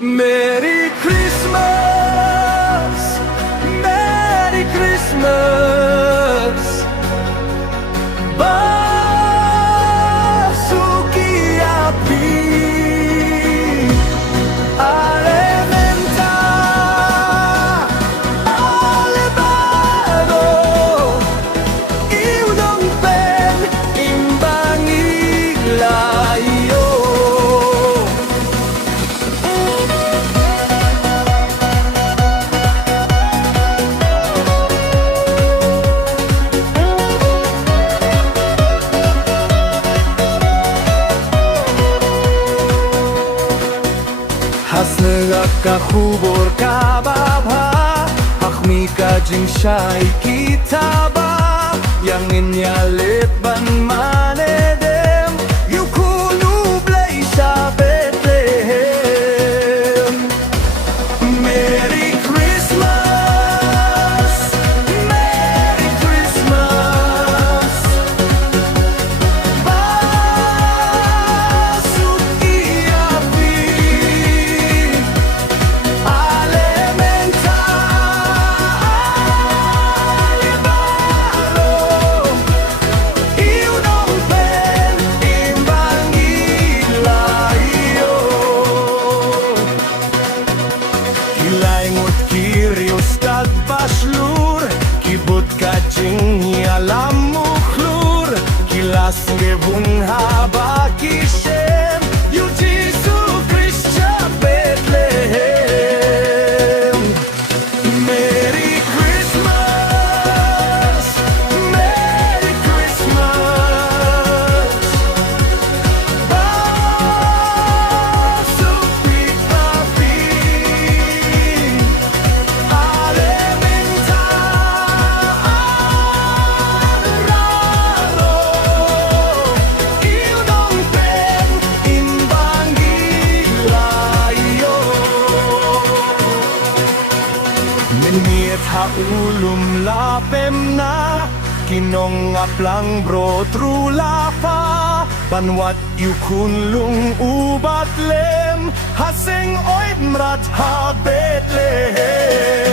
Merry Christmas, Merry Christmas. Basuki api Alementa Alebado Iudong pen Imbangi layo. Hasnega kahubor kababa Hakmi ka jing siya'y kitaba Yang inyalit ban manedem Yukunublay sa Bethlehem. Merry Christmas, Merry Christmas. Basuki api Alementa Alebalo Iudong pen Imbangi layo. Kilaingot kirios kag paslur Kibot ka jing alam mo klur Kilas ngebun haba kisem Yu Jesu Christa Bethlehem. Merry Christmas, Merry Christmas. Basuki api Alementa Alraro Iudong pen Imbangi layo. Menit haulum lapem na Kinong aplang bro trulapa Banwat yukunlung ubatlem Haseng oid mrat ha Bethlehem.